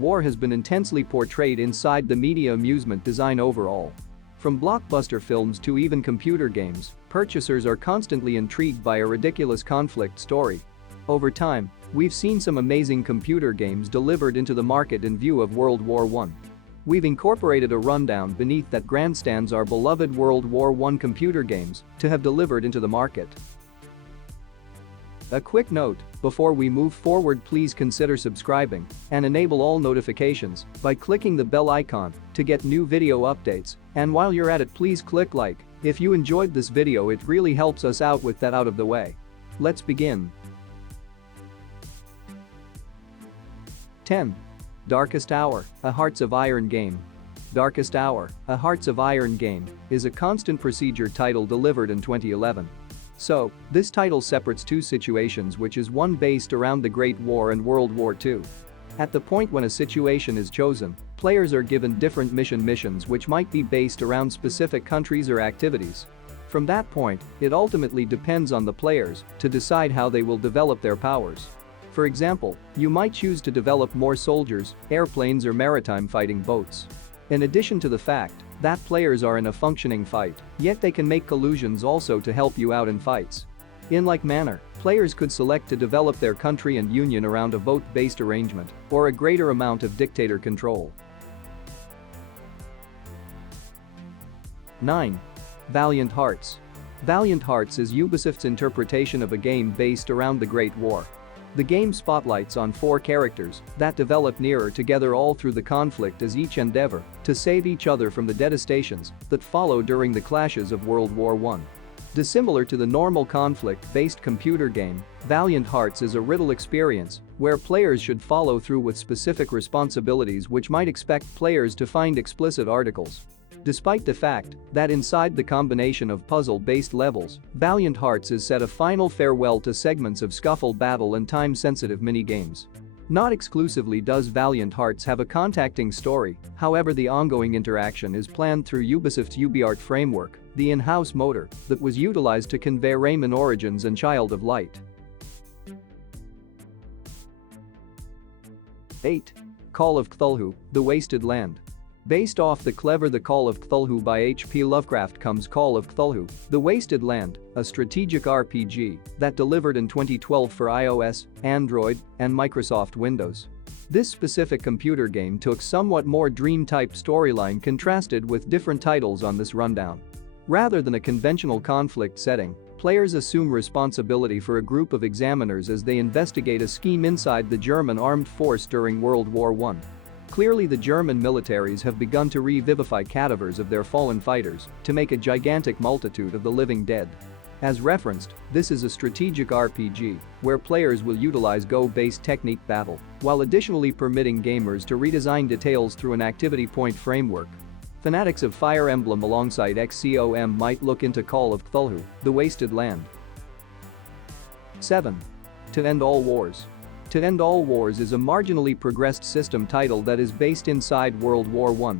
war has been intensely portrayed inside the media amusement design overall. From blockbuster films to even computer games, purchasers are constantly intrigued by a ridiculous conflict story. Over time, we've seen some amazing computer games delivered into the market in view of World War I. We've incorporated a rundown beneath that grandstands our beloved World War I computer games to have delivered into the market. A quick note, before we move forward, please consider subscribing and enable all notifications by clicking the bell icon to get new video updates, and while you're at it, please click like if you enjoyed this video. It really helps us out with that out of the way. Let's begin. 10. Darkest Hour, a Hearts of Iron game. Darkest Hour, a Hearts of Iron game, is a constant procedure title delivered in 2011. So, this title separates two situations, which is one based around the Great War and World War II. At the point when a situation is chosen, players are given different missions which might be based around specific countries or activities. From that point, it ultimately depends on the players to decide how they will develop their powers. For example, you might choose to develop more soldiers, airplanes, or maritime fighting boats. In addition to the fact that players are in a functioning fight, yet they can make collusions also to help you out in fights. In like manner, players could select to develop their country and union around a vote-based arrangement or a greater amount of dictator control. 9. Valiant Hearts. Valiant Hearts is Ubisoft's interpretation of a game based around the Great War. The game spotlights on four characters that develop nearer together all through the conflict as each endeavor to save each other from the devastations that follow during the clashes of World War I. Dissimilar to the normal conflict-based computer game, Valiant Hearts is a riddle experience where players should follow through with specific responsibilities which might expect players to find explicit articles. Despite the fact that inside the combination of puzzle-based levels, Valiant Hearts is said a final farewell to segments of scuffle battle and time-sensitive mini-games. Not exclusively does Valiant Hearts have a contacting story, however the ongoing interaction is planned through Ubisoft's UbiArt framework, the in-house motor that was utilized to convey Rayman Origins and Child of Light. 8. Call of Cthulhu, The Wasted Land. Based off the clever The Call of Cthulhu by H.P. Lovecraft comes Call of Cthulhu, The Wasted Land, a strategic RPG that delivered in 2012 for iOS, Android, and Microsoft Windows. This specific computer game took somewhat more dream-type storyline contrasted with different titles on this rundown. Rather than a conventional conflict setting, players assume responsibility for a group of examiners as they investigate a scheme inside the German armed force during World War I. Clearly, the German militaries have begun to revivify cadavers of their fallen fighters to make a gigantic multitude of the living dead. As referenced, this is a strategic RPG where players will utilize Go-based technique battle, while additionally permitting gamers to redesign details through an activity point framework. Fanatics of Fire Emblem alongside XCOM might look into Call of Cthulhu, The Wasted Land. 7. To End All Wars. To End All Wars is a marginally progressed system title that is based inside World War I.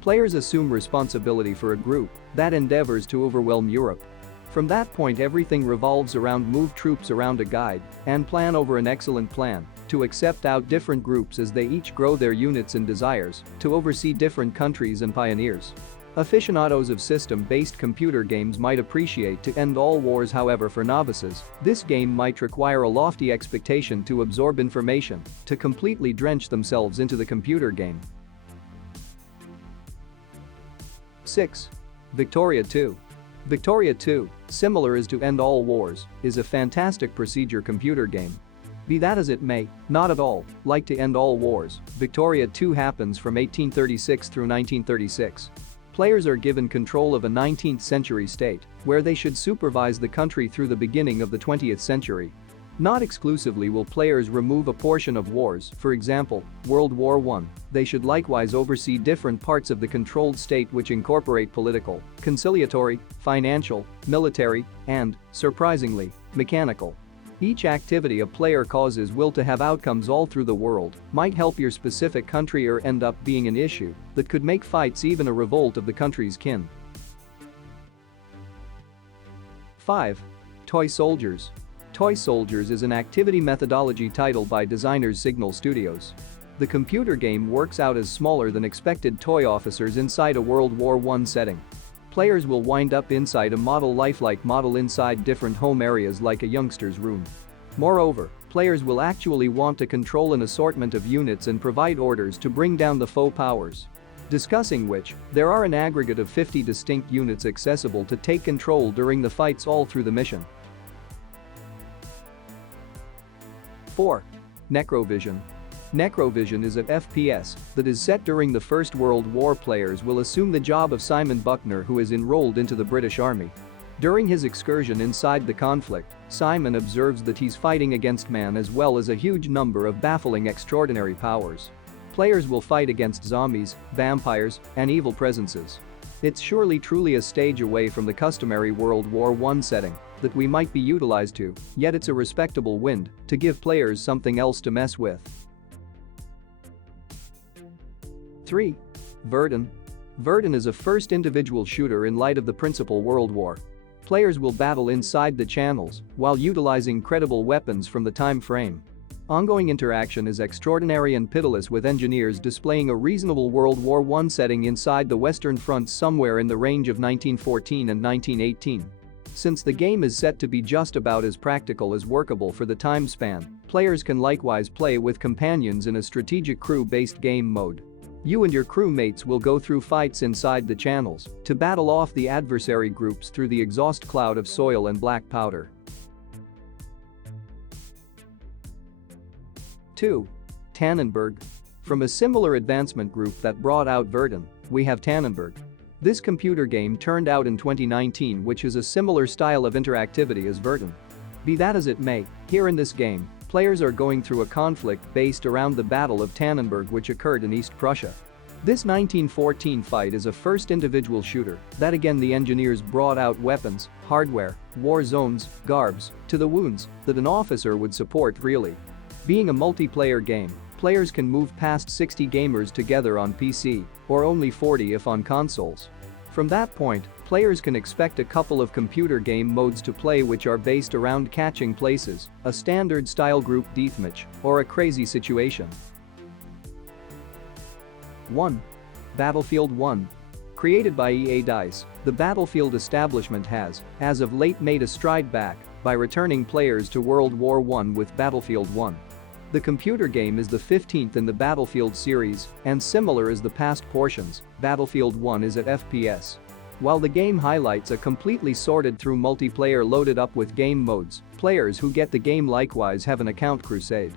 Players assume responsibility for a group that endeavors to overwhelm Europe. From that point, everything revolves around move troops around a guide and plan over an excellent plan to accept out different groups as they each grow their units and desires to oversee different countries and pioneers. Aficionados of system-based computer games might appreciate To End All Wars, however for novices, this game might require a lofty expectation to absorb information to completely drench themselves into the computer game. 6. Victoria 2. Victoria 2, similar as To End All Wars, is a fantastic procedure computer game. Be that as it may, not at all like To End All Wars, Victoria 2 happens from 1836 through 1936. Players are given control of a 19th century state where they should supervise the country through the beginning of the 20th century. Not exclusively will players remove a portion of wars, for example, World War I, they should likewise oversee different parts of the controlled state which incorporate political, conciliatory, financial, military, and, surprisingly, mechanical. Each activity a player causes will to have outcomes all through the world, might help your specific country or end up being an issue that could make fights even a revolt of the country's kin. 5. Toy Soldiers. Toy Soldiers is an activity methodology title by designers Signal Studios. The computer game works out as smaller than expected toy officers inside a World War I setting. Players will wind up inside a model lifelike model inside different home areas like a youngster's room. Moreover, players will actually want to control an assortment of units and provide orders to bring down the foe powers. Discussing which, there are an aggregate of 50 distinct units accessible to take control during the fights all through the mission. 4. Necrovision. Necrovision is an FPS that is set during the First World War. Players will assume the job of Simon Buckner, who is enrolled into the British Army. During his excursion inside the conflict, Simon observes that he's fighting against man as well as a huge number of baffling extraordinary powers. Players will fight against zombies, vampires, and evil presences. It's surely truly a stage away from the customary World War I setting that we might be utilized to, yet it's a respectable wind to give players something else to mess with. 3. Verdun. Verdun is a first individual shooter in light of the principal World War. Players will battle inside the channels while utilizing credible weapons from the time frame. Ongoing interaction is extraordinary and pitiless, with engineers displaying a reasonable World War I setting inside the Western Front somewhere in the range of 1914 and 1918. Since the game is set to be just about as practical as workable for the time span, players can likewise play with companions in a strategic crew-based game mode. You and your crewmates will go through fights inside the channels to battle off the adversary groups through the exhaust cloud of soil and black powder. 2. Tannenberg. From a similar advancement group that brought out Verdun, we have Tannenberg. This computer game turned out in 2019, which is a similar style of interactivity as Verdun. Be that as it may, here in this game, players are going through a conflict based around the Battle of Tannenberg, which occurred in East Prussia. This 1914 fight is a first individual shooter that again the engineers brought out weapons, hardware, war zones, garbs, to the wounds that an officer would support really. Being a multiplayer game, players can move past 60 gamers together on PC, or only 40 if on consoles. From that point, players can expect a couple of computer game modes to play, which are based around catching places, a standard style group deathmatch, or a crazy situation. 1. Battlefield 1. Created by EA DICE, the Battlefield establishment has, as of late, made a stride back by returning players to World War I with Battlefield 1. The computer game is the 15th in the Battlefield series, and similar as the past portions, Battlefield 1 is at FPS. While the game highlights a completely sorted through multiplayer loaded up with game modes, players who get the game likewise have an account crusade.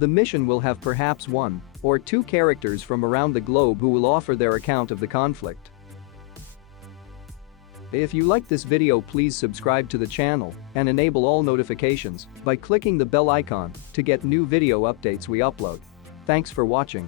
The mission will have perhaps 1 or 2 characters from around the globe who will offer their account of the conflict. If you liked this video, please subscribe to the channel and enable all notifications by clicking the bell icon to get new video updates we upload. Thanks for watching.